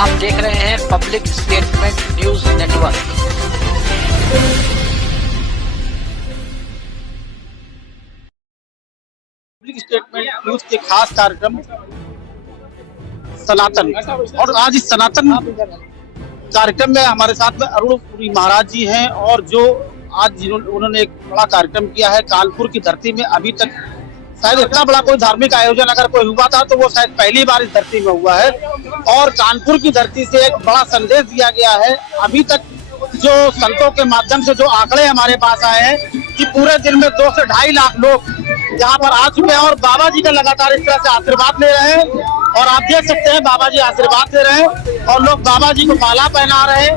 आप देख रहे हैं public statement news network. Public statement news के खास कार्यक्रम सनातन, और आज इस सनातन कार्यक्रम में हमारे साथ में अरुण पुरी महाराज जी हैं, और जो आज उन्होंने एक बड़ा कार्यक्रम किया है कानपुर की धरती में। अभी तक शायद इतना बड़ा कोई धार्मिक आयोजन अगर कोई हुआ था तो वो शायद पहली बार इस धरती में हुआ है, और कानपुर की धरती से एक बड़ा संदेश दिया गया है। अभी तक जो संतों के माध्यम से जो आंकड़े हमारे पास आए हैं कि पूरे दिन में 2 से 2.5 लाख लोग यहाँ पर आ चुके हैं, और बाबा जी का लगातार इस तरह से आशीर्वाद ले रहे हैं। और आप देख सकते हैं बाबा जी आशीर्वाद दे रहे हैं और लोग बाबा जी को माला पहना रहे हैं।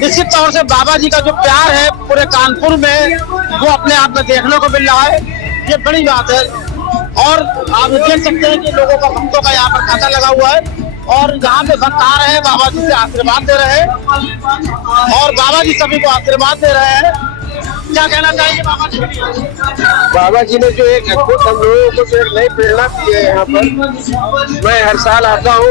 निश्चित तौर से बाबा जी का जो प्यार है पूरे कानपुर में वो अपने आप में देखने को मिल रहा है, ये बड़ी बात है। और आप देख सकते हैं कि लोगों का, भक्तों का यहाँ पर खाता लगा हुआ है, और यहाँ पे भक्त आ रहे हैं, बाबा जी से आशीर्वाद दे रहे हैं, और बाबा जी सभी को आशीर्वाद दे रहे हैं। क्या कहना चाहेंगे बाबा जी? बाबा जी ने जो एक अद्भुत हम लोगों को जो एक नई प्रेरणा दी है यहाँ पर, मैं हर साल आता हूँ।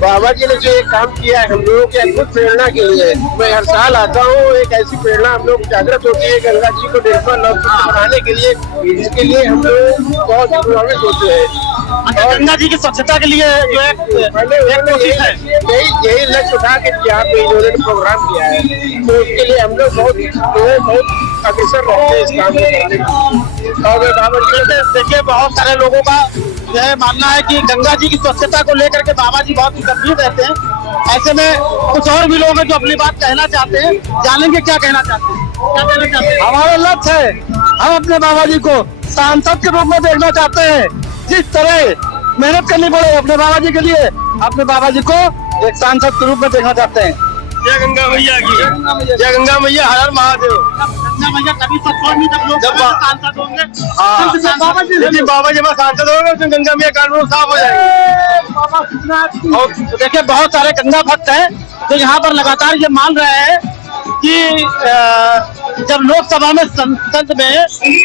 बाबा जी ने जो एक काम किया है हम लोगों की अद्भुत प्रेरणा के लिए, मैं हर साल आता हूँ। एक ऐसी प्रेरणा हम लोग जागृत होती है गंगा जी को बनाने के लिए, जिसके लिए हम लोग बहुत प्रभावित होते हैं। और गंगा जी की स्वच्छता के लिए जो है यही लक्ष्य उठा के यहाँ पे इन्होंने प्रोग्राम किया है, तो उसके लिए हम लोग बहुत अग्रसर रहते हैं इस काम को करने के। और बाबा जी देखिए बहुत सारे लोगों का यह मानना है कि गंगा जी की स्वच्छता को लेकर के बाबा जी बहुत ही गंभीर रहते हैं। ऐसे में कुछ और भी लोग हैं जो अपनी बात कहना चाहते हैं, जानेंगे क्या कहना चाहते हैं। क्या कहना चाहते हैं? हमारा लक्ष्य है, हम अपने बाबा जी को सांसद के रूप में देखना चाहते हैं। जिस तरह मेहनत करनी पड़े अपने बाबा जी के लिए, अपने बाबा जी को एक सांसद के रूप में देखना चाहते हैं। जय गंगा मैया की, जय गंगा मैया, हर हर महादेव। गंगा मैया कभी सपोर्ट नहीं, जब लोग सांसद होंगे, बाबा जी में सांसद होंगे तो गंगा मैया कानून साफ हो जाएगी। और देखिए बहुत सारे गंगा भक्त हैं जो यहाँ पर लगातार ये मान रहे हैं कि जब लोकसभा में संसद में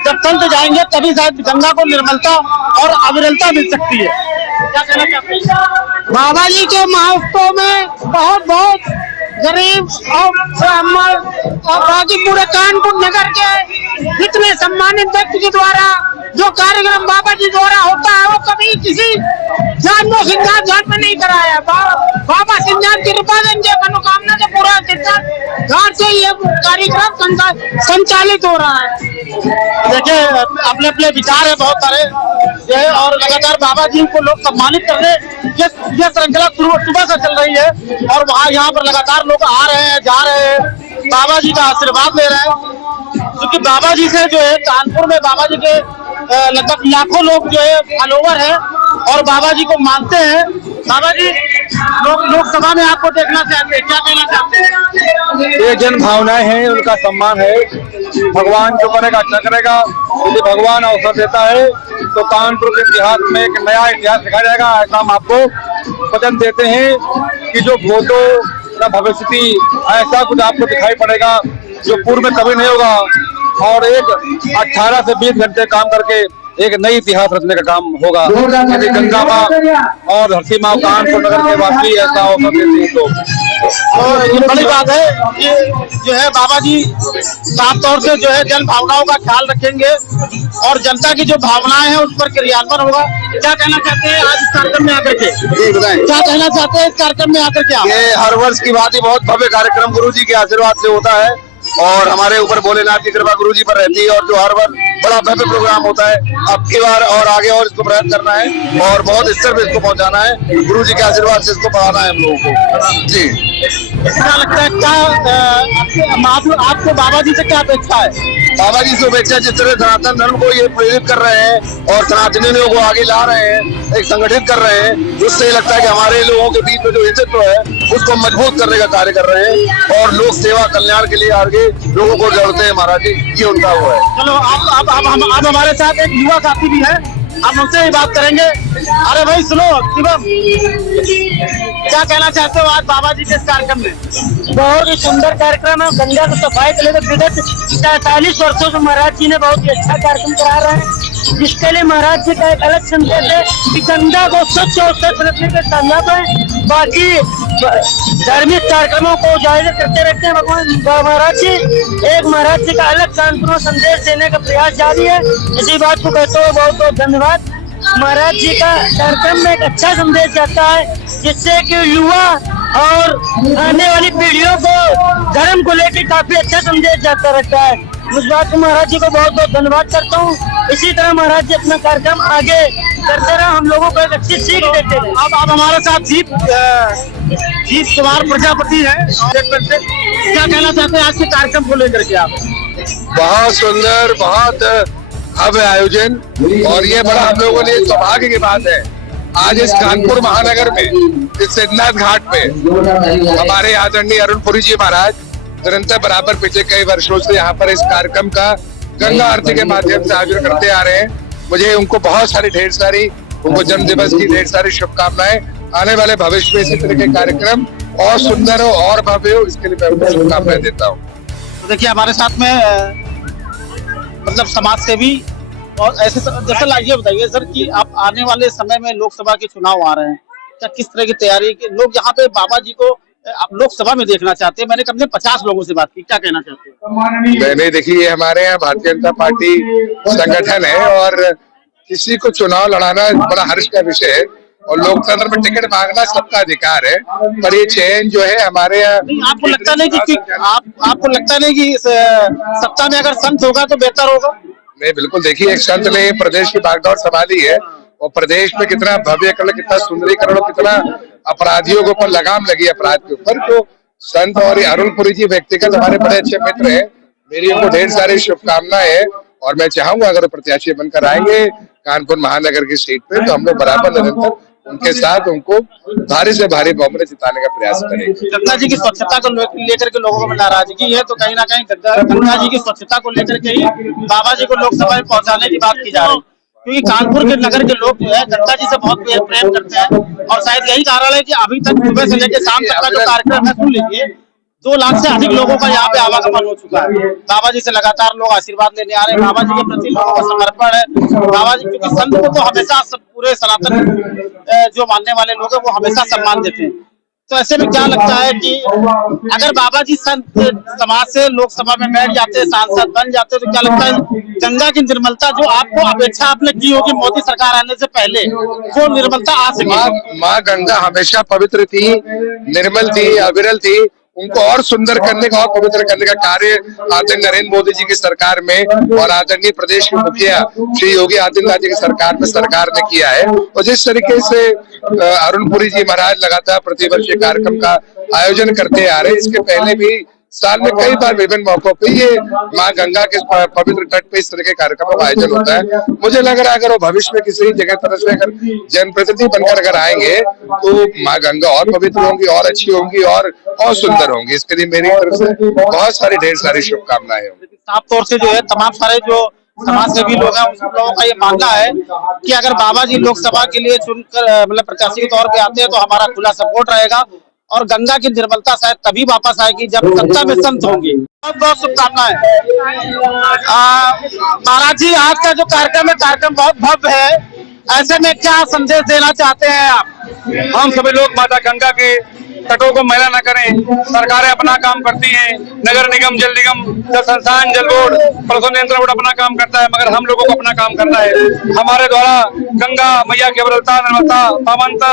जब संत जाएंगे तभी शायद गंगा को निर्मलता और अविरलता मिल सकती है। क्या कहना चाहते हैं? बाबा जी के महोत्सव में बहुत बहुत गरीब और ब्राह्मण और बाकी पूरे कानपुर नगर के जितने सम्मानित व्यक्ति के द्वारा जो कार्यक्रम बाबा जी द्वारा होता है वो कभी किसी जानवर सिंगार घाट में नहीं कराया। बाबा सिंगार की कृपा के मनोकामना से पूरा घाट से ये कार्यक्रम संचालित हो रहा है। देखिए अपने अपने विचार है बहुत सारे, और लगातार बाबा जी को लोग सम्मानित करने ये श्रृंखला सुबह से चल रही है, और वहाँ यहाँ पर लगातार लोग आ रहे हैं, जा रहे हैं, बाबा जी का आशीर्वाद ले रहे हैं। क्योंकि बाबा जी से जो है कानपुर में बाबा जी के लगभग लाखों लोग जो है फॉलोवर है और बाबा जी को मानते हैं। बाबा जी लोकसभा में आपको देखना चाहते हैं, क्या कहना चाहते हैं? ये जन भावनाएं हैं, उनका सम्मान है। भगवान जो करेगा अच्छा करेगा, यदि भगवान अवसर देता है तो कानपुर के इतिहास में एक नया इतिहास लिखा जाएगा। ऐसा हम आपको वचन देते हैं कि जो फोटो या भविष्य ऐसा कुछ आपको दिखाई पड़ेगा जो पूर्व में कभी नहीं होगा, और एक 18 से 20 घंटे काम करके एक नई इतिहास रचने का काम होगा। यदि गंगा माँ और धरती माँ कानपुर नगर के वासी ऐसा अवसर देते हैं तो ये बड़ी बात है कि जो है बाबा जी साफ तौर से जो है जन भावनाओं का ख्याल रखेंगे और जनता की जो भावनाएं हैं उस पर क्रियान्वयन होगा। क्या कहना चाहते हैं आज इस कार्यक्रम में आकर के? क्या कहना चाहते हैं इस कार्यक्रम में आकर के? ये हर वर्ष की बात ही बहुत भव्य कार्यक्रम गुरु जी के आशीर्वाद से होता है, और हमारे ऊपर भोलेनाथ की कृपा गुरु जी पर रहती है, और जो हर बार बड़ा भव्य प्रोग्राम होता है। अब की बार और आगे और इसको प्रयास करना है और बहुत स्तर पे इसको पहुंचाना है। गुरु जी के आशीर्वाद से इसको बढ़ाना है हम लोगों को। जी क्या लगता है, क्या आपको बाबा जी से क्या अपेक्षा है? बाबा जी से अपेक्षा जिस तरह सनातन धर्म को ये प्रेरित कर रहे हैं और सनातनियों को आगे ला रहे हैं, एक संगठित कर रहे हैं, उससे लगता है कि हमारे लोगों के बीच में जो हितत्व है उसको मजबूत करने का कार्य कर रहे हैं, और लोक सेवा कल्याण के लिए आगे लोगों को जोड़ते हैं। महाराज जी ये उनका वो है। चलो आप हमारे साथ एक युवा साथी भी है, हम उनसे ही बात करेंगे। अरे भाई सुनो शिवम, क्या कहना चाहते हो आज बाबा जी के इस कार्यक्रम में? बहुत ही सुंदर कार्यक्रम है। गंगा की सफाई के लिए विगत 45 वर्षों से महाराज जी ने बहुत ही अच्छा कार्यक्रम करा रहे हैं, जिसके लिए महाराज जी का एक अलग संदेश है कि गंगा को स्वच्छ और स्वच्छ रखने के संकल्प है। बाकी धार्मिक कार्यक्रमों को उजागर करते रहते हैं भगवान महाराज जी। एक महाराज जी का अलग शांतिपूर्ण संदेश देने का प्रयास जारी है। इसी बात को कहते हुए बहुत बहुत धन्यवाद। महाराज जी का कार्यक्रम में एक अच्छा संदेश जाता है, जिससे कि युवा और आने वाली पीढ़ियों को धर्म को लेकर काफी अच्छा संदेश जाता रहता है। उस बात को महाराज जी को बहुत बहुत धन्यवाद करता हूँ। इसी तरह महाराज जी अपना कार्यक्रम आगे करते रहे, हम लोगों को एक अच्छी सीख देते रहे। अब आप हमारे साथ जीत कुमार प्रजापति है, क्या कहना चाहते हैं आज के कार्यक्रम को लेकर के आप? बहुत सुंदर, बहुत भव्य आयोजन, और ये बड़ा हम लोगों के लिए सौभाग्य की बात है। आज इस कानपुर महानगर में, इस सिद्धनाथ घाट पे हमारे आदरणीय अरुण पुरी जी महाराज निरंतर बराबर पिछले कई वर्षों से यहाँ पर इस कार्यक्रम का गंगा आरती के माध्यम से आयोजन करते आ रहे हैं। मुझे उनको बहुत सारी ढेर सारी उनको जन्म दिवस की ढेर सारी शुभकामनाएं। आने वाले भविष्य में इसी तरह के कार्यक्रम और सुंदर हो और भव्य हो, इसके लिए मैं उनको शुभकामनाएं देता हूँ। तो देखिए हमारे साथ में मतलब समाज सेवी और ऐसे जैसे ये बताइए सर कि आप आने वाले समय में लोकसभा के चुनाव आ रहे हैं, क्या किस तरह की तैयारी के लोग यहाँ पे बाबा जी को आप लोकसभा में देखना चाहते हैं? मैंने कम से 50 लोगों से बात की, क्या कहना चाहते हैं? मैंने देखिए हमारे यहाँ भारतीय जनता पार्टी संगठन है और किसी को चुनाव लड़ाना बड़ा हर्ष का विषय है और लोकतंत्र में टिकट मांगना सबका अधिकार है। पर ये चयन जो है हमारे यहाँ, आपको लगता नहीं कि आपको लगता नहीं कि सत्ता में अगर संत होगा तो बेहतर होगा? नहीं, बिल्कुल। देखिए एक संत ने प्रदेश की बागडोर संभाली है और प्रदेश में कितना भव्यकरण, कितना सुंदरीकरण और कितना अपराधियों के ऊपर लगाम लगी अपराध के ऊपर। तो संत और अरुण पुरी जी व्यक्तिगत हमारे बड़े अच्छे मित्र हैं। मेरी उनको ढेर सारी शुभकामनाएं है और मैं चाहूंगा अगर प्रत्याशी बनकर आएंगे कानपुर महानगर की सीट पे तो हम लोग बराबर निरंतर उनके साथ उनको भारी से भारी बहुमत जिताने का प्रयास करेंगे। गंगा जी की स्वच्छता को लेकर के लोगों में नाराजगी है, तो कहीं ना कहीं गंगा जी की स्वच्छता को लेकर के ही बाबा जी को लोकसभा में पहुंचाने की बात की जा रही है, क्योंकि कानपुर के नगर के लोग जो है गंगा जी से बहुत प्रेम करते हैं और शायद यही कारण है कि अभी तक सुबह से लेकर शाम तक का जो कार्यक्रम है, सुन लीजिए 2 लाख से अधिक लोगों का यहाँ पे आवागमन हो चुका है। बाबा जी से लगातार लोग आशीर्वाद लेने आ रहे हैं। बाबा जी के प्रति लोगों का समर्पण है। बाबा जी क्योंकि संत को तो हमेशा पूरे सनातन जो मानने वाले लोग हैं वो हमेशा सम्मान देते हैं। तो ऐसे में क्या लगता है कि अगर बाबा जी संत समाज से लोकसभा में बैठ जाते हैं, सांसद बन जाते, तो क्या लगता है गंगा की निर्मलता जो आपको अपेक्षा आपने की होगी मोदी सरकार आने से पहले, वो निर्मलता आ सके? माँ गंगा हमेशा पवित्र थी, निर्मल थी, अविरल थी। उनको और सुंदर करने का और पवित्र करने का कार्य आदरणीय नरेंद्र मोदी जी की सरकार में और आदरणीय प्रदेश के मुखिया श्री योगी आदित्यनाथ जी की सरकार में सरकार ने किया है। और जिस तरीके से अरुण पुरी जी महाराज लगातार प्रतिवर्ष कार्यक्रम का आयोजन करते आ रहे हैं, इसके पहले भी साल में कई बार विभिन्न मौकों पे ये माँ गंगा के पवित्र तट पे इस तरह के कार्यक्रमों का आयोजन होता है। मुझे लग रहा है अगर वो भविष्य में किसी जगह तरह से अगर जनप्रतिनिधि बनकर अगर आएंगे तो माँ गंगा और पवित्र होंगी और अच्छी होंगी और सुंदर होंगी। इसके लिए मेरी तरफ से बहुत सारी ढेर सारी शुभकामनाएं होंगी। साफ तौर से जो है तमाम सारे जो समाज सेवी लोग हैं उन लोगों का ये मानना है कि अगर बाबा जी लोकसभा के लिए चुनकर मतलब प्रत्याशी के तौर पे आते हैं तो हमारा खुला सपोर्ट रहेगा और गंगा की निर्मलता शायद तभी वापस आएगी जब सत्ता में संत होंगे। बहुत बहुत शुभकामनाएं। महाराज जी आज का जो कार्यक्रम बहुत भव्य है, ऐसे में क्या संदेश देना चाहते हैं आप? हम सभी लोग माता गंगा के तटों को मैला न करें। सरकारें अपना काम करती हैं, नगर निगम, जल निगम, जल संस्थान, जल बोर्ड, प्रदूषण नियंत्रण बोर्ड अपना काम करता है, मगर हम लोगों को अपना काम करना है। हमारे द्वारा गंगा मैया की अविरलता, निर्मलता, पावनता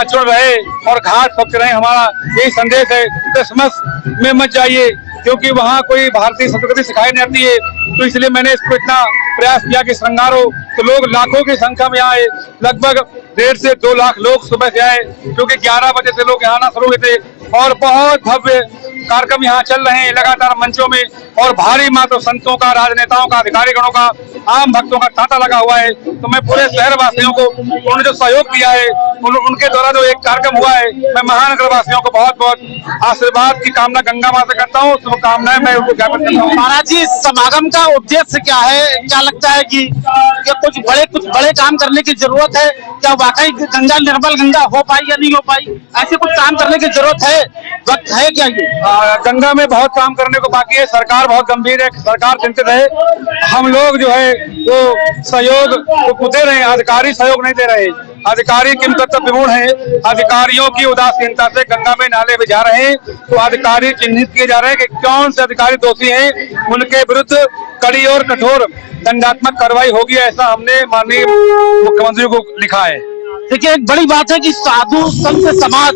अक्षुण रहे और घाट स्वच्छ रहे, हमारा यही संदेश है। क्रिसमस में मत जाइए क्योंकि वहाँ कोई भारतीय संस्कृति सिखाई नहीं जाती है, तो इसलिए मैंने इसको इतना प्रयास किया कि श्रृंगार हो। तो लोग लाखों की संख्या में आए, लगभग 1.5 से 2 लाख लोग सुबह से आए, क्योंकि 11 बजे से लोग यहाँ आना शुरू हुए थे और बहुत भव्य कार्यक्रम यहाँ चल रहे हैं लगातार मंचों में और भारी मात्रा संतों का, राजनेताओं का, अधिकारीगणों का, आम भक्तों का तांता लगा हुआ है। तो मैं पूरे शहर वासियों को उन्होंने जो सहयोग दिया है उनके द्वारा जो एक कार्यक्रम हुआ है, मैं महानगर वासियों को बहुत बहुत आशीर्वाद की कामना गंगा माँ से करता हूँ, शुभकामनाएं मैं उनको ज्ञापन करता हूँ। महाराज जी समागम का उद्देश्य क्या है? क्या लगता है कि कुछ बड़े काम करने की जरूरत है क्या वाकई गंगा निर्मल गंगा हो पाई या नहीं हो पाई, ऐसे कुछ काम करने की जरूरत है, वक्त है क्या ये? गंगा में बहुत काम करने को बाकी है। सरकार बहुत गंभीर है, सरकार चिंतित है। हम लोग जो है वो सहयोग तो दे रहे हैं, अधिकारी सहयोग नहीं दे रहे। अधिकारी किन कर्तव्य विमूढ़ है, अधिकारियों की उदासीनता से गंगा में नाले में जा रहे हैं। तो अधिकारी चिन्हित किए जा रहे हैं कि कौन से अधिकारी दोषी हैं, उनके विरुद्ध कड़ी और कठोर दंडात्मक कार्रवाई होगी, ऐसा हमने माननीय मुख्यमंत्री को लिखा है। देखिए, एक बड़ी बात है कि साधु संत समाज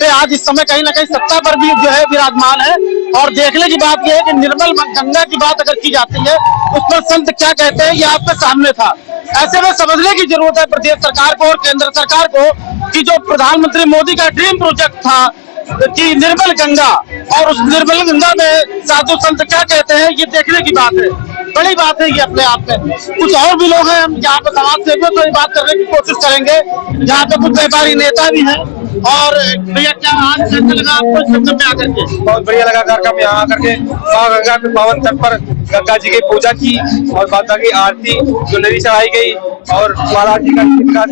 पे आज इस समय कहीं ना कहीं सत्ता पर भी जो है विराजमान है, और देखने की बात यह है कि निर्मल गंगा की बात अगर की जाती है उस पर संत क्या कहते हैं ये आपके सामने था। ऐसे में समझने की जरूरत है प्रदेश सरकार को और केंद्र सरकार को कि जो प्रधानमंत्री मोदी का ड्रीम प्रोजेक्ट था कि निर्मल गंगा, और उस निर्मल गंगा में साधु संत क्या कहते हैं ये देखने की बात है। बड़ी बात है ये अपने आप में। कुछ और भी लोग हैं, हम यहाँ पे समाज सेवकों तो ये बात करने की कोशिश करेंगे। यहाँ पे कुछ व्यापारी नेता भी हैं। और भैया, क्या आज कैसा लगा आपको इस कार्यक्रम में आकर के? बहुत बढ़िया लगा कार्यक्रम यहाँ आकर के। माँ गंगा के पावन तट पर गंगा जी की पूजा की और माता की आरती जो नदी चढ़ाई गई, और महाराज जी का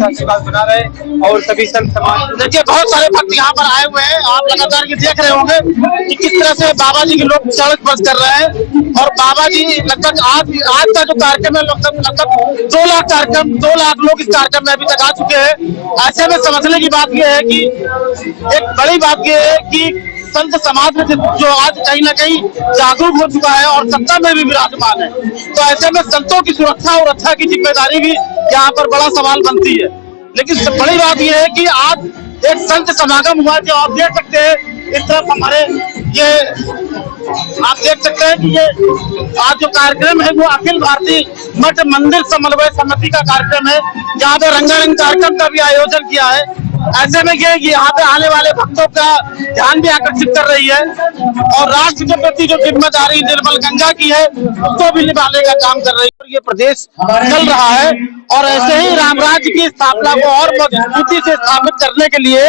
आशीर्वाद बना रहे और सभी संत समाज। देखिए, बहुत सारे भक्त यहाँ पर आए हुए हैं, आप लगातार ये देख रहे होंगे कि किस तरह से बाबा जी के लोग चढ़ बस कर रहे हैं। और बाबा जी लगभग आज का जो कार्यक्रम है लगभग 2 लाख कार्यक्रम 2 लाख लोग इस कार्यक्रम में अभी तक आ चुके हैं। ऐसे में समझने की बात यह है कि एक बड़ी बात यह है कि संत समाज में जो आज कहीं ना कहीं जागरूक हो चुका है और सत्ता में भी विराजमान है, तो ऐसे में संतों की सुरक्षा और रक्षा की जिम्मेदारी भी यहाँ पर बड़ा सवाल बनती है। लेकिन बड़ी बात यह है कि आज एक संत समागम हुआ, जो आप देख सकते हैं इस तरफ हमारे ये आप देख सकते हैं कि ये आज जो कार्यक्रम है वो अखिल भारतीय मठ मंदिर समन्वय समिति का कार्यक्रम है, जहाँ पे रंगारंग कार्यक्रम का भी आयोजन किया है। ऐसे में ये यहाँ पे आने वाले भक्तों का ध्यान भी आकर्षित कर रही है, और राष्ट्र के प्रति जो जिम्मेदारी निर्मल गंगा की है उसको भी निभाने का काम कर रही है। ये प्रदेश चल रहा है, और ऐसे ही राम राज्य की स्थापना को और मजबूती से स्थापित करने के लिए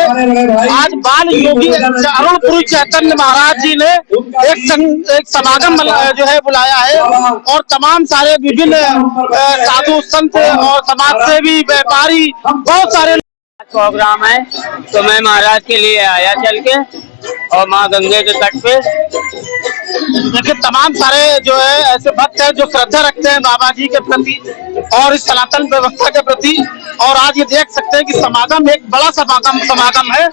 आज बाल योगी अरुणपुरी चैतन्य महाराज जी ने एक समागम जो है बुलाया है, और तमाम सारे विभिन्न साधु संत और समाजसेवी व्यापारी बहुत सारे प्रोग्राम है। तो मैं महाराज के लिए आया चल के, और माँ गंगे के तट पे देखिए तमाम सारे जो है ऐसे भक्त हैं जो श्रद्धा रखते हैं बाबा जी के प्रति और इस सनातन व्यवस्था के प्रति। और आज ये देख सकते हैं कि समागम एक बड़ा समागम है।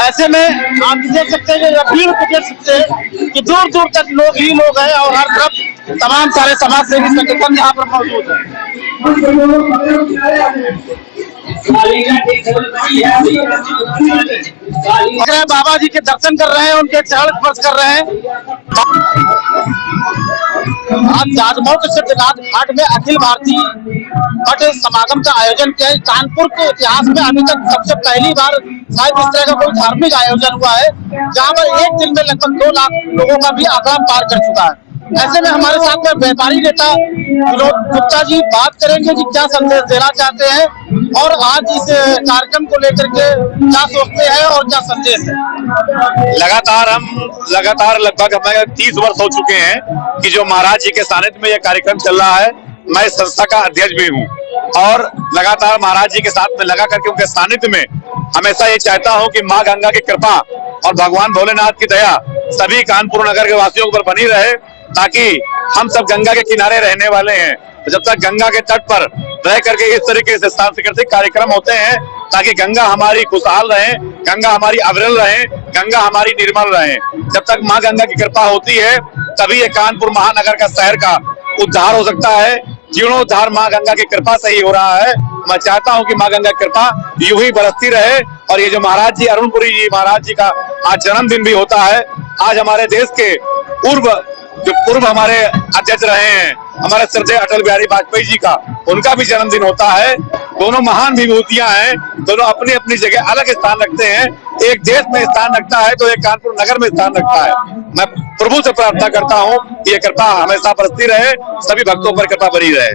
ऐसे में आप देख सकते हैं कि भीड़ को देख सकते हैं कि दूर दूर तक लोग ही लोग हैं, और हर तरफ तमाम सारे समाज सेवी संगठन यहाँ पर मौजूद है। बाबा जी के दर्शन कर रहे हैं, उनके चरण स्पर्श कर रहे हैं। आज राजमहल के सिद्धनाथ घाट में अखिल भारतीय मठ समागम का आयोजन किया है। कानपुर के इतिहास में अभी तक सबसे पहली बार शायद इस तरह का कोई धार्मिक आयोजन हुआ है, जहां पर एक दिन में लगभग 2 लाख लोगों का भी आंकड़ा पार कर चुका है। ऐसे में हमारे साथ में व्यापारी नेता विनोद गुप्ता जी बात करेंगे कि क्या संदेश देना चाहते हैं, और आज इस कार्यक्रम को लेकर के क्या सोचते हैं और क्या संदेश है। लगातार लगभग हमें 30 वर्ष हो चुके हैं कि जो महाराज जी के सानिध्य में यह कार्यक्रम चल रहा है। मैं इस संस्था का अध्यक्ष भी हूँ, और लगातार महाराज जी के साथ में लगा करके उनके सानिध्य में हमेशा ये चाहता हूँ कि माँ गंगा की कृपा और भगवान भोलेनाथ की दया सभी कानपुर नगर के वासियों पर बनी रहे, ताकि हम सब गंगा के किनारे रहने वाले हैं। तो जब तक गंगा के तट पर रह करके इस तरीके से सांस्कृतिक कार्यक्रम होते हैं, ताकि गंगा हमारी खुशहाल रहे, गंगा हमारी अविरल रहे, गंगा हमारी निर्मल रहे। जब तक माँ गंगा की कृपा होती है तभी ये कानपुर महानगर का शहर का उद्धार हो सकता है। जीर्णोद्धार माँ गंगा की कृपा से ही हो रहा है। मैं चाहता हूँ कि माँ गंगा की कृपा यूं ही बरसती रहे। और ये जो महाराज जी अरुणपुरी जी महाराज जी का आज जन्मदिन भी होता है। आज हमारे देश के पूर्व हमारे अध्यक्ष रहे हैं, हमारे श्रद्धेय अटल बिहारी वाजपेयी जी का, उनका भी जन्मदिन होता है। दोनों महान विभूतियां हैं, दोनों अपनी अपनी जगह अलग स्थान रखते हैं। एक देश में स्थान रखता है तो एक कानपुर नगर में स्थान रखता है। मैं प्रभु से प्रार्थना करता हूँ कि ये कृपा हमेशा बरसती रहे, सभी भक्तों पर कृपा बनी रहे।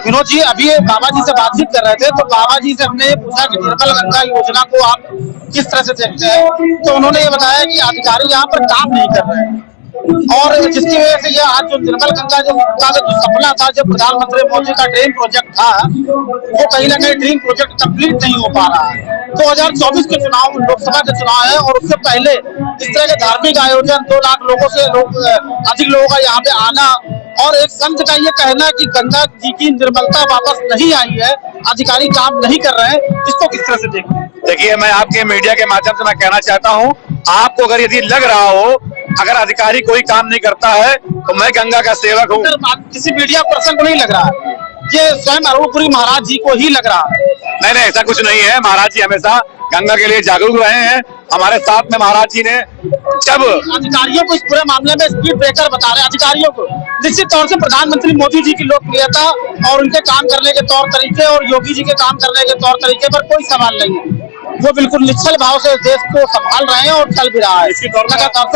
विनोद जी, अभी बाबा जी से बातचीत कर रहे थे, तो बाबा जी से हमने पूछा कि निर्मल गंगा योजना को आप किस तरह से देखते हैं, तो उन्होंने ये बताया कि अधिकारी यहाँ पर काम नहीं कर रहे हैं। और जिसकी वजह से ये आज जो निर्मल गंगा का जो सपना था, जो प्रधानमंत्री मोदी का ड्रीम प्रोजेक्ट था, वो कहीं ना कहीं ड्रीम प्रोजेक्ट कंप्लीट नहीं हो पा रहा है। 2024 के चुनाव लोकसभा के चुनाव है और उससे पहले इस तरह के धार्मिक आयोजन 2 लाख लोगों से अधिक लोगों का यहाँ पे आना और एक संत का ये कहना कि गंगा जी की निर्मलता वापस नहीं आई है, अधिकारी काम नहीं कर रहे हैं, इसको किस तरह से देखें? देखिए, मैं आपके मीडिया के माध्यम से मैं कहना चाहता हूँ, आपको अगर यदि लग रहा हो अगर अधिकारी कोई काम नहीं करता है तो मैं गंगा का सेवक हूँ। किसी मीडिया पर्सन को नहीं लग रहा, ये स्वयं अरुणपुरी महाराज जी को ही लग रहा है। नहीं, ऐसा कुछ नहीं है। महाराज जी हमेशा गंगा के लिए जागरूक रहे हैं। हमारे साथ में महाराज जी ने जब अधिकारियों को इस पूरे मामले में स्पीड ब्रेकर बता रहे हैं, अधिकारियों को निश्चित तौर से प्रधानमंत्री मोदी जी की लोकप्रियता और उनके काम करने के तौर तरीके और योगी जी के काम करने के तौर तरीके पर कोई सवाल नहीं है। वो बिल्कुल निश्चल भाव से देश को संभाल रहे हैं और चल भी रहा है।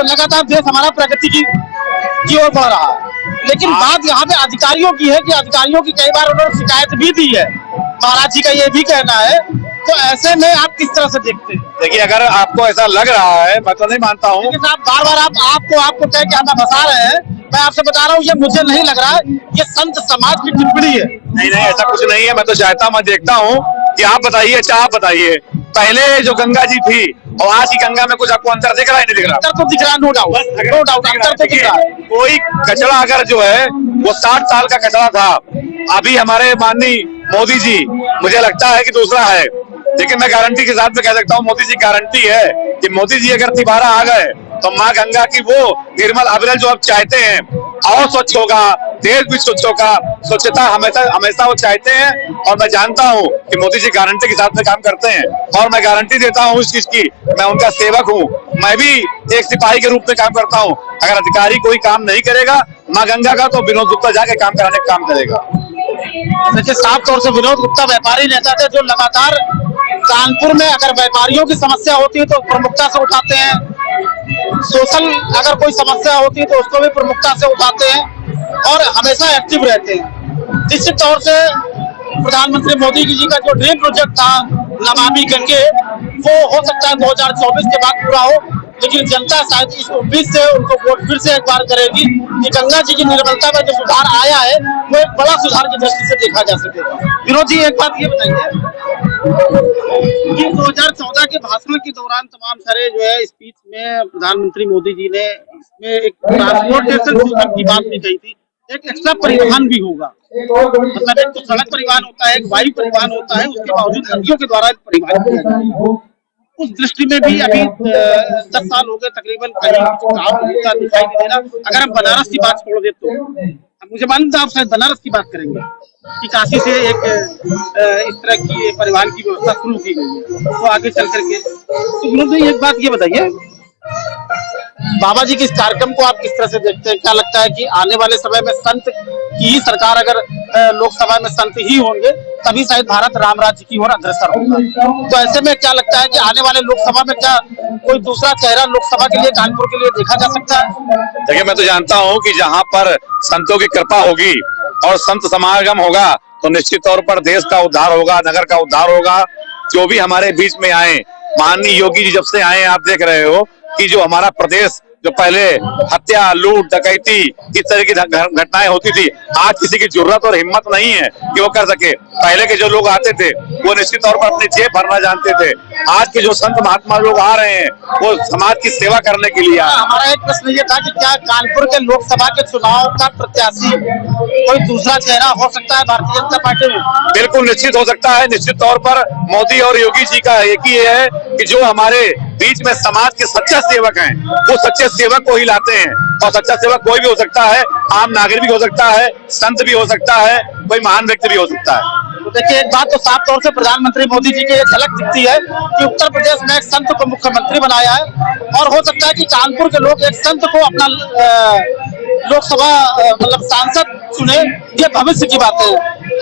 लगातार देश हमारा प्रगति की ओर बढ़ रहा है। लेकिन बात यहाँ पे अधिकारियों की है कि अधिकारियों की कई बार उन्होंने शिकायत भी दी है, महाराज जी का ये भी कहना है। तो ऐसे में आप किस तरह से देखते हैं? देखिए, अगर आपको ऐसा लग रहा है, मैं तो नहीं मानता हूँ। लेकिन आप बार-बार आपको कह के हमें फंसा रहे हैं। मैं आपसे बता रहा हूँ, ये मुझे नहीं लग रहा है, ये संत समाज की टिप्पणी है। नहीं, ऐसा कुछ नहीं है। मैं तो चाहता हूँ, मैं देखता हूँ कि आप बताइए, आप बताइए, पहले जो गंगा जी थी और आज की गंगा में कुछ आपको अंतर दिख रहा है? नहीं दिख रहा? अंतर तो दिख रहा, नो डाउट अंतर तो दिख रहा है। कोई कचरा अगर जो है वो 60 साल का कचरा था, अभी हमारे माननीय मोदी जी, मुझे लगता है कि दूसरा है। लेकिन मैं गारंटी के साथ में कह सकता हूँ, मोदी जी गारंटी है कि मोदी जी अगर दोबारा आ गए तो माँ गंगा की वो निर्मल अविरल जो आप चाहते हैं और स्वच्छ होगा, देश भी स्वच्छ होगा। स्वच्छता हमेशा वो चाहते हैं और मैं जानता हूँ कि मोदी जी गारंटी के साथ में काम करते हैं और मैं गारंटी देता हूँ इस चीज की। मैं उनका सेवक हूँ, मैं भी एक सिपाही के रूप में काम करता हूँ। अगर अधिकारी कोई काम नहीं करेगा माँ गंगा का, तो विनोद गुप्ता जाके काम कराने का काम करेगा। देखिए, साफ तौर से विनोद गुप्ता व्यापारी नेता थे जो लगातार कानपुर में अगर व्यापारियों की समस्या होती है तो प्रमुखता से उठाते हैं, सोशल अगर कोई समस्या होती है तो उसको भी प्रमुखता से उठाते हैं और हमेशा एक्टिव रहते हैं। निश्चित तौर से प्रधानमंत्री मोदी जी का जो ड्रीम प्रोजेक्ट था नमामि गंगे, वो हो सकता है 2024 के बाद पूरा हो, लेकिन जनता शायद इस उम्मीद से उनको वोट फिर से एक बार करेगी कि गंगा जी की निर्मलता में जो सुधार आया है वो एक बड़ा सुधार की दृष्टि से देखा जा सकेगा। विनोद जी, एक बात ये बताइए कि 2014 के भाषण के दौरान तमाम सारे जो है स्पीच में प्रधानमंत्री मोदी जी ने इसमें एक ट्रांसपोर्टेशन सिस्टम की बात भी कही थी, एक एक्स्ट्रा परिवहन भी होगा। मतलब एक तो सड़क परिवहन होता है, एक वायु परिवहन होता है, उसके बावजूद नदियों के द्वारा परिवहन किया जाएगा। उस दृष्टि में भी अभी 10 साल हो गए तकरीबन, कहीं काम होता दिखाई नहीं दे रहा। अगर हम बनारस की बात छोड़ दे तो मुझे मालूम था आप शायद बनारस की बात करेंगे कि काशी से एक इस तरह की परिवहन की व्यवस्था शुरू की गई है, तो आगे चल करके। तो मुझे एक बात ये बताइए, बाबा जी के इस कार्यक्रम को आप किस तरह से देखते हैं? क्या लगता है कि आने वाले समय में संत की ही सरकार, अगर लोकसभा में संत ही होंगे तभी शायद भारत राम राज्य की ओर अग्रसर होगा। तो ऐसे में क्या लगता है कि आने वाले लोकसभा में क्या कोई दूसरा चेहरा लोकसभा के लिए, कानपुर के लिए देखा जा सकता है? देखिए, मैं तो जानता हूँ कि जहाँ पर संतों की कृपा होगी और संत समागम होगा तो निश्चित तौर पर देश का उद्धार होगा, नगर का उद्धार होगा। जो भी हमारे बीच में आए, माननीय योगी जी जब से आए, आप देख रहे हो कि जो हमारा प्रदेश जो पहले हत्या, लूट, डकैती इस तरह की घटनाएं होती थी, आज किसी की जरूरत और हिम्मत नहीं है कि वो कर सके। पहले के जो लोग आते थे वो निश्चित तौर पर अपनी जेब भरना जानते थे। आज के जो संत महात्मा लोग आ रहे हैं वो समाज की सेवा करने के लिए। हमारा एक प्रश्न ये था कि क्या कानपुर के लोकसभा के चुनाव का प्रत्याशी कोई दूसरा चेहरा हो सकता है भारतीय जनता पार्टी में? बिल्कुल निश्चित हो सकता है। निश्चित तौर पर मोदी और योगी जी का एक ही है कि जो हमारे बीच में समाज के सच्चे सेवक हैं, वो सच्चे सेवक को ही लाते हैं। और सच्चा सेवक कोई भी हो सकता है, आम नागरिक भी हो सकता है, संत भी हो सकता है, कोई महान व्यक्ति भी हो सकता है। तो देखिए, एक बात तो साफ तौर से प्रधानमंत्री मोदी जी की झलक दिखती है कि उत्तर प्रदेश में एक संत को मुख्यमंत्री बनाया है और हो सकता है कि कानपुर के लोग एक संत को अपना लोकसभा मतलब सांसद चुने। ये भविष्य की बात है,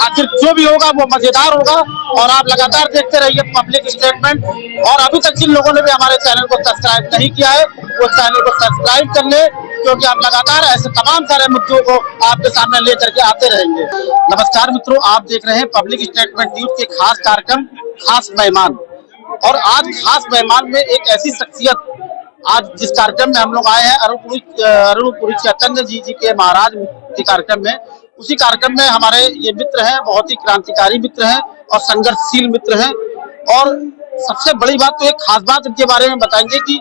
आखिर जो भी होगा वो मजेदार होगा। और आप लगातार देखते रहिए पब्लिक स्टेटमेंट। और अभी तक जिन लोगों ने भी हमारे चैनल को सब्सक्राइब नहीं किया है वो चैनल को सब्सक्राइब कर ले, क्योंकि आप लगातार ऐसे तमाम सारे मुद्दों को आपके सामने लेकर के आते रहेंगे। नमस्कार मित्रों, आप देख रहे हैं पब्लिक स्टेटमेंट न्यूज के खास कार्यक्रम खास मेहमान। और आज खास मेहमान में एक ऐसी शख्सियत आज जिस कार्यक्रम में हम लोग आए हैं अरुणपुरी चैतन्य जी के महाराज के कार्यक्रम में, उसी कार्यक्रम में हमारे ये मित्र हैं, बहुत ही क्रांतिकारी मित्र हैं और संघर्षशील मित्र हैं। और सबसे बड़ी बात तो एक खास बात इनके बारे में बताएंगे कि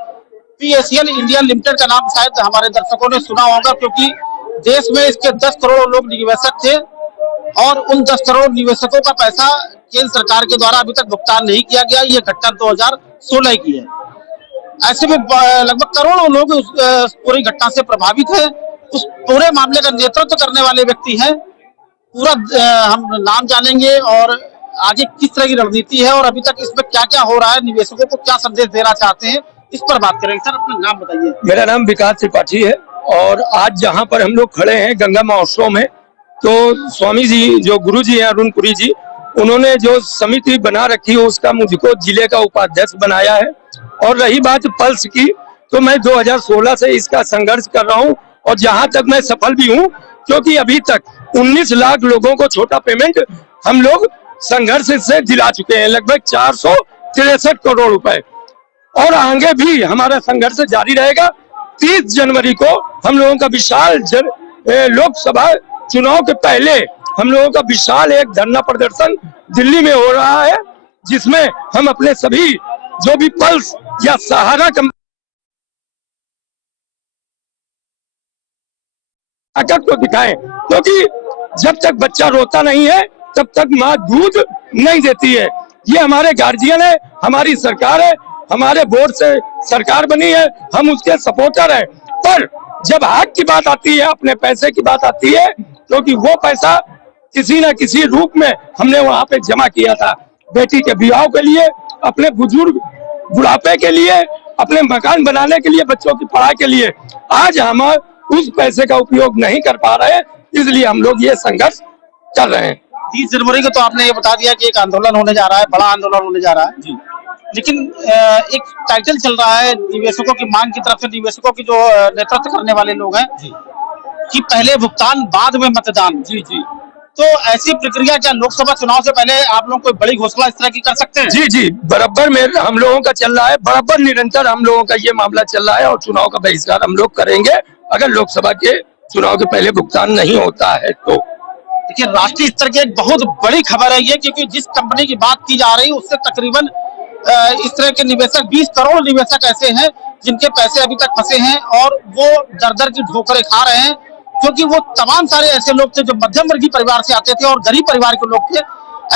PACL इंडिया लिमिटेड का नाम शायद हमारे दर्शकों ने सुना होगा, क्योंकि देश में इसके 10 करोड़ लोग निवेशक थे और उन 10 करोड़ निवेशकों का पैसा केंद्र सरकार के द्वारा अभी तक भुगतान नहीं किया गया। ये घटना 2016 की है। ऐसे में लगभग करोड़ों लोग उस पूरी घटना से प्रभावित है। उस पूरे मामले का नेतृत्व करने वाले व्यक्ति हैं। पूरा हम नाम जानेंगे और आगे किस तरह की रणनीति है और अभी तक इसमें क्या क्या हो रहा है, निवेशकों को क्या संदेश देना चाहते हैं, इस पर बात करेंगे। सर, अपना नाम बताइए। मेरा नाम विकास त्रिपाठी है और आज जहाँ पर हम लोग खड़े हैं गंगा महोत्सव में, तो स्वामी जी जो गुरु जी हैं अरुणपुरी जी, उन्होंने जो समिति बना रखी है उसका मुझको जिले का उपाध्यक्ष बनाया है। और रही बात पल्स की, तो मैं 2016 से इसका संघर्ष कर रहा हूँ और जहां तक मैं सफल भी हूँ, क्योंकि अभी तक 19 लाख लोगों को छोटा पेमेंट हम लोग संघर्ष से दिला चुके हैं, लगभग 463 करोड़ रुपए। और आगे भी हमारा संघर्ष जारी रहेगा। 30 जनवरी को हम लोगों का विशाल लोकसभा चुनाव के पहले हम लोगों का विशाल एक धरना प्रदर्शन दिल्ली में हो रहा है, जिसमें हम अपने सभी जो भी पल्स या सहारा ताकत को दिखाएं, क्योंकि जब तक बच्चा रोता नहीं है तब तक माँ दूध नहीं देती है। ये हमारे गार्जियन है, हमारी सरकार है, हमारे बोर्ड से सरकार बनी है, हम उसके सपोर्टर हैं। पर जब हक की बात आती है, अपने पैसे की बात आती है, क्योंकि वो पैसा किसी न किसी रूप में हमने वहां पे जमा किया था, बेटी के विवाह के लिए, अपने बुजुर्ग बुढ़ापे के लिए, अपने मकान बनाने के लिए, बच्चों की पढ़ाई के लिए। आज हम उस पैसे का उपयोग नहीं कर पा रहे हैं, इसलिए हम लोग ये संघर्ष कर रहे हैं। 30 जनवरी को तो आपने ये बता दिया कि एक आंदोलन होने जा रहा है, बड़ा आंदोलन होने जा रहा है जी। लेकिन एक टाइटल चल रहा है निवेशकों की मांग की तरफ से, निवेशकों की जो नेतृत्व करने वाले लोग हैं कि पहले भुगतान बाद में मतदान। जी जी, तो ऐसी प्रक्रिया क्या लोकसभा चुनाव से पहले आप लोग कोई बड़ी घोषणा इस तरह की कर सकते हैं? जी जी, बराबर में हम लोगों का चल रहा है, बराबर निरंतर हम लोगों का ये मामला चल रहा है और चुनाव का बहिष्कार हम लोग करेंगे अगर लोकसभा के चुनाव के पहले भुगतान नहीं होता है तो। देखिए, राष्ट्रीय स्तर की एक बहुत बड़ी खबर है ये, क्योंकि जिस कंपनी की बात की जा रही है उससे तकरीबन इस तरह के निवेशक 20 करोड़ निवेशक ऐसे हैं जिनके पैसे अभी तक फंसे हैं और वो दर दर की ठोकरें खा रहे हैं, क्योंकि वो तमाम सारे ऐसे लोग थे जो मध्यम वर्गीय परिवार से आते थे और गरीब परिवार के लोग थे।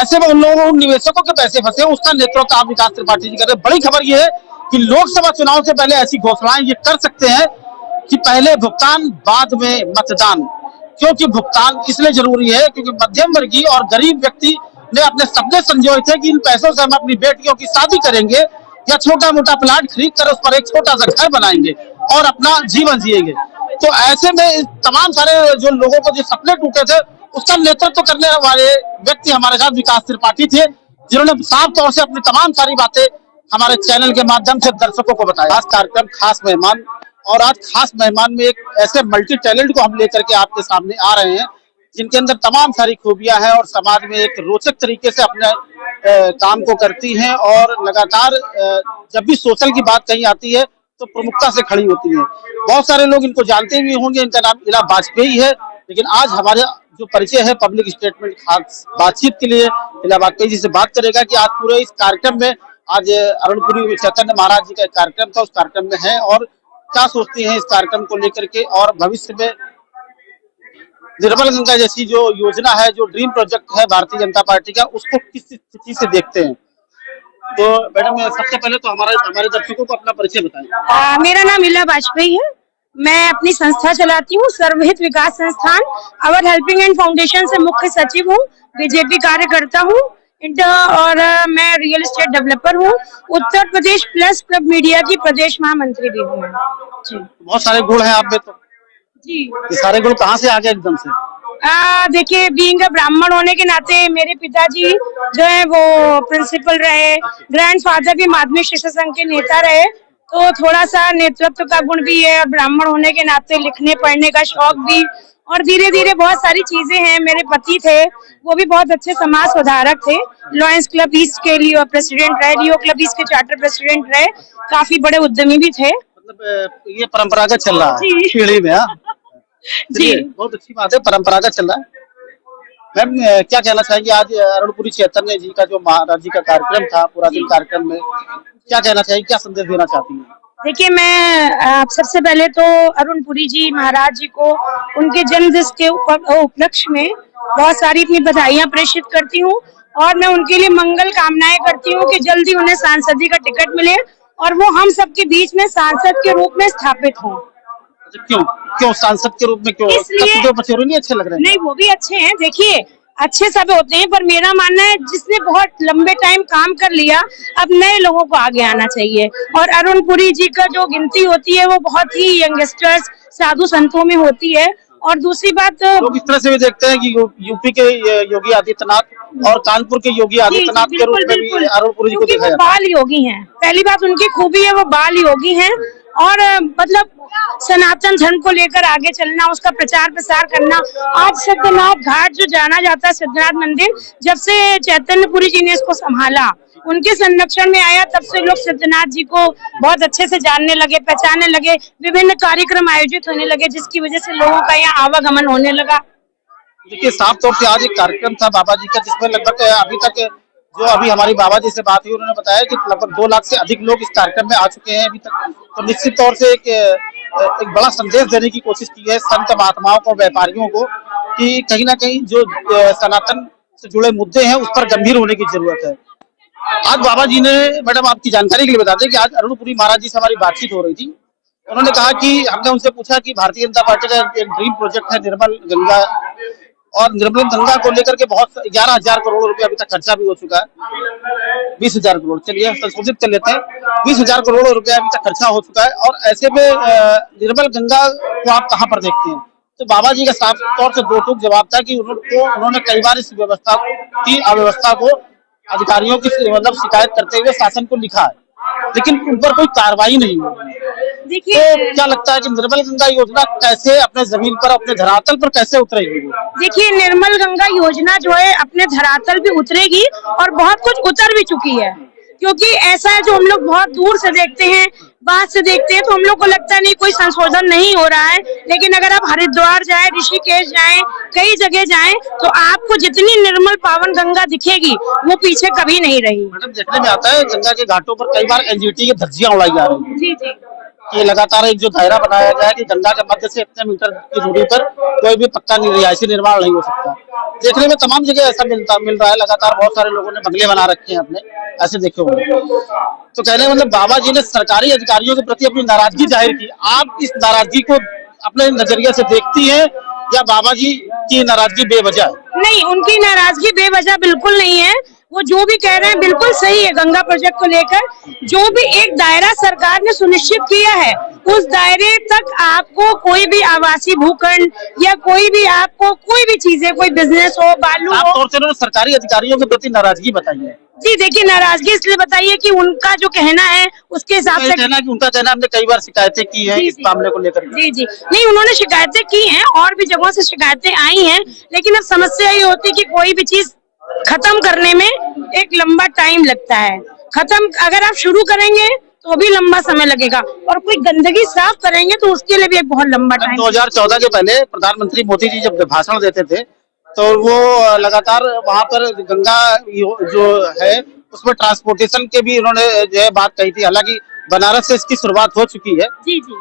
ऐसे में उन लोगों निवेशकों के पैसे फंसे, उसका नेतृत्व आप विकास त्रिपाठी जी कर रहे हैं। बड़ी खबर ये है कि लोकसभा चुनाव से पहले ऐसी घोषणाएं ये कर सकते हैं कि पहले भुगतान बाद में मतदान। क्योंकि भुगतान इसलिए जरूरी है क्योंकि मध्यम वर्गीय और गरीब व्यक्ति ने अपने सपने संजोए थे कि इन पैसों से हम अपनी बेटियों की शादी करेंगे या छोटा मोटा प्लाट खरीद कर उस पर एक छोटा सा घर बनाएंगे और अपना जीवन जिएंगे। तो ऐसे में तमाम सारे जो लोगों को जो सपने टूटे थे उसका नेतृत्व करने वाले व्यक्ति हमारे साथ विकास त्रिपाठी थे, जिन्होंने साफ तौर से अपनी तमाम सारी बातें हमारे चैनल के माध्यम से दर्शकों को बताया। खास कार्यक्रम, खास मेहमान, और आज खास मेहमान में एक ऐसे मल्टी टैलेंट को हम लेकर के आपके सामने आ रहे हैं जिनके अंदर तमाम सारी खूबियां हैं और समाज में एक रोचक तरीके से अपने काम को करती हैं और लगातार जब भी सोशल की बात कहीं आती है तो प्रमुखता से खड़ी होती है। बहुत सारे लोग इनको जानते भी होंगे, इनका नाम इला वाजपेयी है, लेकिन आज हमारे जो परिचय है पब्लिक स्टेटमेंट खास बातचीत के लिए इला वाजपेयी जी से बात करेगा कि आज पूरे इस कार्यक्रम में, आज अरुणपुरी चैतन्य महाराज जी का एक कार्यक्रम था, उस कार्यक्रम में है और क्या सोचती हैं इस कार्यक्रम को लेकर के, और भविष्य में निर्मल गंगा जैसी जो योजना है, जो ड्रीम प्रोजेक्ट है भारतीय जनता पार्टी का, उसको किस स्थिति से देखते हैं। तो मैडम, सबसे पहले तो हमारे दर्शकों को अपना परिचय बताएं। मेरा नाम इला वाजपेयी है, मैं अपनी संस्था चलाती हूँ, सर्वहित विकास संस्थान अवर हेल्पिंग एंड फाउंडेशन से मुख्य सचिव हूँ, बीजेपी कार्यकर्ता हूँ और मैं रियल एस्टेट डेवलपर हूँ। Uttar Pradesh plus club media की प्रदेश महामंत्री भी हूँ। बहुत सारे गुण हैं आप में तो जी, ये सारे गुण कहाँ से आ गए एकदम से? देखिए, बीइंग ब्राह्मण होने के नाते मेरे पिताजी जो है वो प्रिंसिपल रहे, ग्रैंडफादर भी माध्यमिक शिक्षा संघ के नेता रहे, तो थोड़ा सा नेतृत्व का गुण भी है। ब्राह्मण होने के नाते लिखने पढ़ने का शौक भी, और धीरे धीरे बहुत सारी चीजें हैं। मेरे पति थे, वो भी बहुत अच्छे समाज सुधारक थे, लॉयंस क्लब ईस्ट के लिए प्रेसिडेंट रहे, लियो क्लब ईस्ट के चार्टर प्रेसिडेंट रहे, काफी बड़े उद्यमी भी थे। मतलब ये परंपरागत चल रहा है जी। पीढ़ी में। हाँ जी। चलिए, बहुत अच्छी बात है, परंपरागत चल रहा है। मैम क्या कहना चाहेंगे आज अरुणपुरी चैतन्य जी का जो महाराज जी का कार्यक्रम था, पूरा दिन कार्यक्रम में क्या कहना चाहिए, क्या संदेश देना चाहती हैं? देखिए, मैं सबसे पहले तो अरुणपुरी जी महाराज जी को उनके जन्म दिवस के उपलक्ष्य में बहुत सारी अपनी बधाइयां प्रेषित करती हूँ और मैं उनके लिए मंगल कामनाएं करती हूँ कि जल्दी उन्हें सांसदी का टिकट मिले और वो हम सबके बीच में सांसद के रूप में स्थापित हों। क्यों क्यों सांसद के रूप में क्यों? इसलिए कपूर पचौरी नहीं अच्छे लग रहे हैं? नहीं, वो भी अच्छे हैं। देखिए, अच्छे सब होते हैं, पर मेरा मानना है जिसने बहुत लंबे टाइम काम कर लिया, अब नए लोगों को आगे आना चाहिए। और अरुणपुरी जी का जो गिनती होती है वो बहुत ही यंगस्टर्स, साधु संतों में होती है। और दूसरी बात, लोग इस तरह से भी देखते हैं कि यूपी के योगी आदित्यनाथ और कानपुर के योगी आदित्यनाथ के रूप में भी अरुणपुरी जी को क्योंकि देखा वो जाता है। बाल योगी हैं। पहली बात उनकी खूबी है, वो बाल योगी हैं और मतलब सनातन धर्म को लेकर आगे चलना, उसका प्रचार प्रसार करना। आज सिद्धनाथ घाट जो जाना जाता है, सिद्धनाथ मंदिर, जब से चैतन्यपुरी जी ने इसको संभाला, उनके संरक्षण में आया, तब से लोग सिद्धनाथ जी को बहुत अच्छे से जानने लगे, पहचानने लगे। विभिन्न कार्यक्रम आयोजित होने लगे, जिसकी वजह से लोगों का यहाँ आवागमन होने लगा। देखिए, साफ तौर से आज एक कार्यक्रम था बाबा जी का, जिसमें लगभग अभी तक जो अभी हमारी बाबा जी से बात हुई, उन्होंने बताया कि लगभग 2 लाख से अधिक लोग इस कार्यक्रम में आ चुके हैं अभी तक। तो निश्चित तौर से एक बड़ा संदेश देने की कोशिश की है संत महात्माओं को, व्यापारियों को, कि कहीं ना कहीं जो सनातन से जुड़े मुद्दे हैं उस पर गंभीर होने की जरूरत है। आज बाबा जी ने, मैडम आपकी जानकारी के लिए बता दें कि आज अरुणपुरी महाराज जी से हमारी बातचीत हो रही थी। उन्होंने कहा कि हमने उनसे पूछा कि भारतीय जनता पार्टी का एक ड्रीम प्रोजेक्ट है निर्मल गंगा, और निर्मल गंगा को लेकर के बहुत 11,000 करोड़ रुपए अभी तक खर्चा भी हो चुका है। 20,000 करोड़, चलिए संशोधित कर लेते हैं, 20,000 करोड़ रुपए अभी तक खर्चा हो चुका है। और ऐसे में निर्मल गंगा को आप कहाँ पर देखते हैं? तो बाबा जी का साफ तौर से दो टूक जवाब था कि उन्होंने कई बार इस व्यवस्था की अव्यवस्था को अधिकारियों की मतलब शिकायत करते हुए शासन को लिखा है, लेकिन उन पर कोई कार्रवाई नहीं हुई। देखिए, तो क्या लगता है कि निर्मल गंगा योजना कैसे अपने जमीन पर, अपने धरातल पर कैसे उतरेगी? देखिए, निर्मल गंगा योजना जो है अपने धरातल पे उतरेगी और बहुत कुछ उतर भी चुकी है। क्योंकि ऐसा है, जो हम लोग बहुत दूर से देखते हैं, बात से देखते हैं, तो हम लोग को लगता नहीं कोई संशोधन नहीं हो रहा है। लेकिन अगर आप हरिद्वार जाएं, ऋषिकेश जाएं, कई जगह जाएं, तो आपको जितनी निर्मल पावन गंगा दिखेगी, वो पीछे कभी नहीं रही। मैडम, देखने में आता है गंगा के घाटों पर कई बार एनजीटी की धज्जियां उड़ाई जा रही है। जी जी। ये लगातार एक जो दायरा बनाया गया है कि गंगा के मध्य से इतने मीटर की दूरी पर कोई भी पक्का रिहायशी निर्माण नहीं हो सकता। देखने में तमाम जगह ऐसा मिल रहा है। लगातार बहुत सारे लोगों ने बंगले बना रखे हैं अपने, ऐसे देखे होंगे। तो कहने मतलब बाबा जी ने सरकारी अधिकारियों के प्रति अपनी नाराजगी जाहिर की। आप इस नाराजगी को अपने नजरिए से देखती है या बाबा जी की नाराजगी बेवजह है? नहीं, उनकी नाराजगी बेवजह बिल्कुल नहीं है। वो जो भी कह रहे हैं बिल्कुल सही है। गंगा प्रोजेक्ट को लेकर जो भी एक दायरा सरकार ने सुनिश्चित किया है, उस दायरे तक आपको कोई भी आवासीय भूखंड या कोई भी आपको कोई भी चीजें, कोई बिजनेस हो, बालू हो। तौर से उन्होंने सरकारी अधिकारियों के प्रति नाराजगी बताई है। जी देखिए, नाराजगी इसलिए बताइए कि उनका जो कहना है उसके हिसाब से उनका कहना हमने कई बार शिकायतें की हैं इस मामले को लेकर। जी जी, नहीं, उन्होंने शिकायतें की हैं और भी जगहों से शिकायतें आई हैं। लेकिन अब समस्या ये होती है कि कोई भी चीज खत्म करने में एक लंबा टाइम लगता है। खत्म अगर आप शुरू करेंगे तो भी लंबा समय लगेगा, और कोई गंदगी साफ करेंगे तो उसके लिए भी एक बहुत लंबा टाइम। 2014 के पहले प्रधानमंत्री मोदी जी जब भाषण देते थे तो वो लगातार वहां पर गंगा जो है उसमें ट्रांसपोर्टेशन के भी उन्होंने जो है बात कही थी। हालांकि बनारस से इसकी शुरुआत हो चुकी है। जी जी।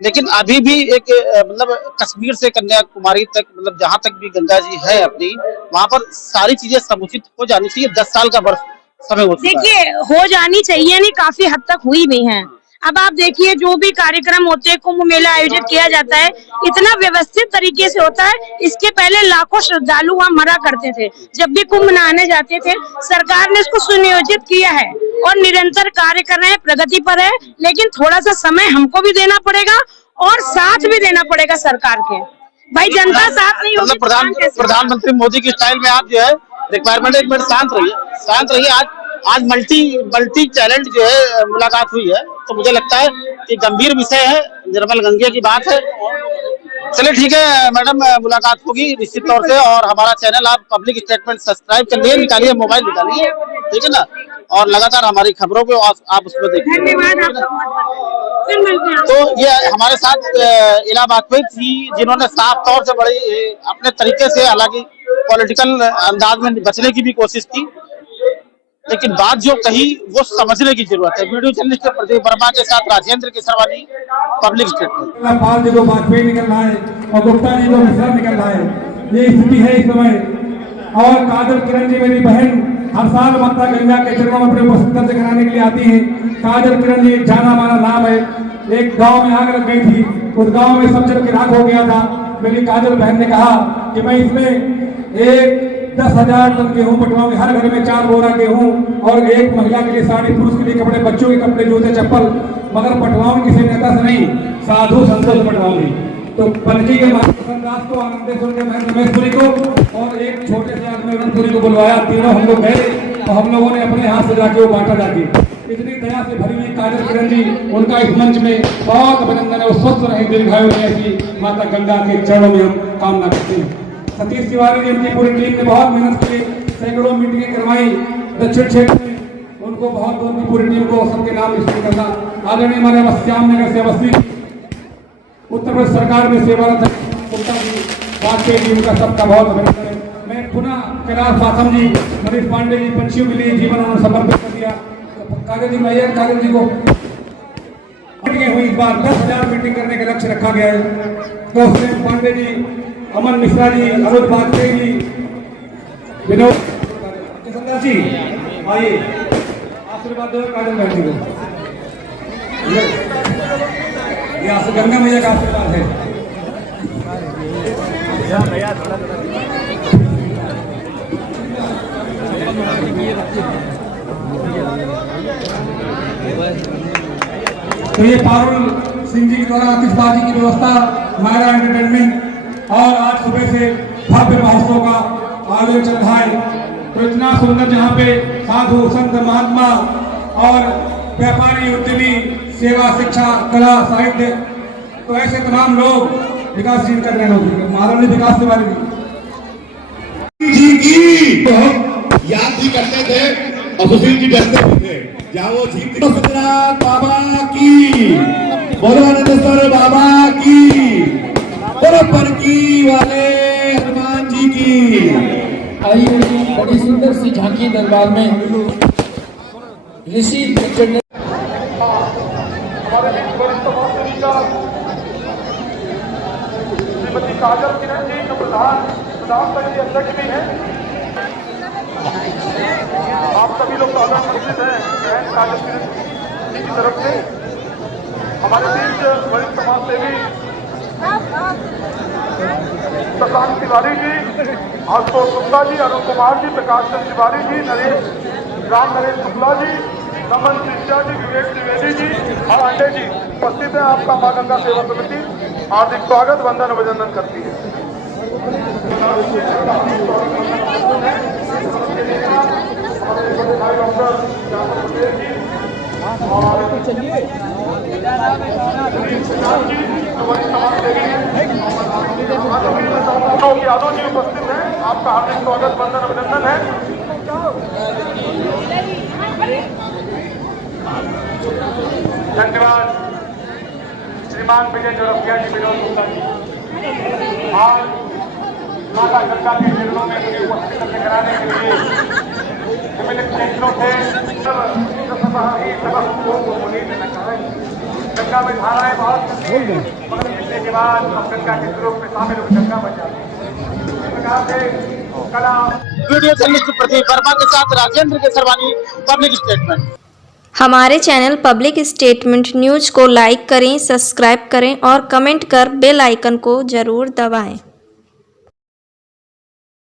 लेकिन अभी भी एक मतलब कश्मीर से कन्याकुमारी तक, मतलब जहां तक भी गंगा जी है अपनी, वहां पर सारी चीजें समुचित हो जानी चाहिए। 10 साल का वर्ष समय हो चुका है। देखिए, हो जानी चाहिए, नहीं काफी हद तक हुई भी हैं। अब आप देखिए, जो भी कार्यक्रम होते हैं, कुंभ मेला आयोजित किया जाता है, इतना व्यवस्थित तरीके से होता है। इसके पहले लाखों श्रद्धालु वहाँ मरा करते थे। जब भी कुंभ नहाने जाते थे, सरकार ने इसको सुनियोजित किया है और निरंतर कार्य कर रहे हैं, प्रगति पर है। लेकिन थोड़ा सा समय हमको भी देना पड़ेगा और साथ भी देना पड़ेगा सरकार के। भाई, जनता साथ नहीं होगी। प्रधानमंत्री मोदी की स्टाइल में आप जो है रिक्वायरमेंट, एक मिनट शांत रहिए। आज मल्टी टैलेंट जो है मुलाकात हुई है, तो मुझे लगता है कि गंभीर विषय है, निर्मल गंगे की बात है। चलिए ठीक है मैडम, मुलाकात होगी निश्चित तौर से। और हमारा चैनल आप पब्लिक स्टेटमेंट सब्सक्राइब कर लिए, निकालिए मोबाइल निकालिए, ठीक है ना, और लगातार हमारी खबरों को आप उसमें देखिए। धन्यवाद आपका। तो ये हमारे साथ इला वाकई थी जिन्होंने साफ तौर से बड़े अपने तरीके से, हालांकि पॉलिटिकल अंदाज में बचने की भी कोशिश की, लेकिन बात जो कही वो समझने की जरूरत है। वीडियो जर्नलिस्ट प्रदीप वर्मा के साथ राजेंद्र केसरवानी, पब्लिक स्टेटमेंट। पाल जी को वाजपेयी निकल रहा है और गुप्ता जी को मिश्रा निकल रहा है, ये स्थिति है इस समय। और काजल किरण जी मेरी बहन हर साल माता गंगा के चरणों में अपने पुस्तक से कराने के लिए आती है। काजल किरण जी एक जाना माना नाम है। एक गांव में आग लग गई थी, उस गांव में सब जल के राख हो गया था। मेरी काजल बहन ने कहा कि मैं इसमें एक 10,000 टन गेहूं बंटवाऊंगी, हर घर में 4 बोरा गेहूं और एक महिला के लिए साड़ी, पुरुष के लिए कपड़े, बच्चों के कपड़े, जूते, चप्पल, मगर बंटवाऊंगी किसी नेता से नहीं, साधु संतों से बंटवाऊंगी। तो पलटी के दास को, आनंदेश्वर के बहन रमेशपुरी को और एक छोटे से आदमी रनपुरी को बुलवाया। तीनों हम लोग गए तो हम लोगों ने अपने हाथ से जाके वो बांटा जाके। इतनी दया से भरी हुई काजल किरण जी, उनका इस मंच में बहुत अभिनंदन है। वो स्वस्थ रहे, दीर्घायु रहे, ऐसी माता गंगा के चरणों में हम कामना करते हैं। सतीश तिवारी जी, उनकी पूरी टीम ने बहुत मेहनत की, सैकड़ों मीटिंगें करवाई दक्षिण क्षेत्र में। उनको बहुत, उनकी पूरी टीम को सबके नाम लिस्ट करना। आदरणीय हमारे श्याम नगर से अवस्थित उत्तर प्रदेश सरकार में सेवारत है गुप्ता जी, वाजपेयी जी, उनका सबका बहुत अभिनंदन है। मैं पुनः कैलाश पासम जी, मनीष पांडे जी, पंछियों के लिए जीवन उन्होंने समर्पित कर दिया। कागज जी मैया, कागज जी को हुई इस बार 10,000 मीटिंग करने का लक्ष्य रखा गया है। कौशल पांडे जी, अमन मिश्रा जी, अरुण वाजपेयी जी, विनोद किशनदास जी, आइए आशीर्वाद दो काजल बहन जी को। ये गंगा मैया का आशीर्वाद है। तो ये पारुल सिंह जी के द्वारा आतिशबाजी की व्यवस्था, मायरा एंटरटेनमेंट, और आज सुबह से भव्य महोत्सव का आयोजन चल रहा है। तो इतना सुंदर, जहाँ पे साधु संत महात्मा और व्यापारी, उद्यमी, सेवा, शिक्षा, कला, साहित्य, तो ऐसे तमाम लोग विकासशील कर रहे हैं। महारानी विकास तिवारी जी की तो हम याद भी करते थे और सुशील जी डरते भी थे। जहाँ वो जीत बाबा की, बोलो आनंदेश्वर बाबा की, बोलो परकी वाले हनुमान जी की। आइए, बड़ी सुंदर सी झांकी दरबार में ऋषि श्रीमती काजल किरण जी जो प्रधान अध्यक्ष भी हैं। आप सभी लोग आदरणीय हैं काजल किरण जी की तरफ से। हमारे बीच वरिष्ठ समाज सेवी प्रशांत तिवारी जी, आशुतोष गुप्ता जी, अरुण कुमार जी, प्रकाश चंद्र तिवारी जी, राम नरेश शुक्ला जी, नमन शिष्या जी, विवेक द्विवेदी जी और अंडे जी उपस्थित है। आपका मां गंगा सेवा समिति हार्दिक स्वागत, वंदन अभिनंदन करती है। यादव जी उपस्थित हैं, आपका हार्दिक स्वागत, वंदन अभिनंदन है। धन्यवाद श्रीमान विजय जोरफिया जी, विनोद गुप्ता जी। आज माता गंगा के चरणों में मुझे उपस्थित कराने के लिए विभिन्न क्षेत्रों से गंगा में धाराएं बहुत मगर मिलने के बाद हम गंगा के स्वरूप में शामिल हो गंगा बन जाते हैं। कला वीडियो जर्नलिस्ट प्रदीप वर्मा के साथ राजेंद्र केसरवानी, पब्लिक स्टेटमेंट। हमारे चैनल पब्लिक स्टेटमेंट न्यूज को लाइक करें, सब्सक्राइब करें और कमेंट कर बेल आइकन को जरूर दबाएं।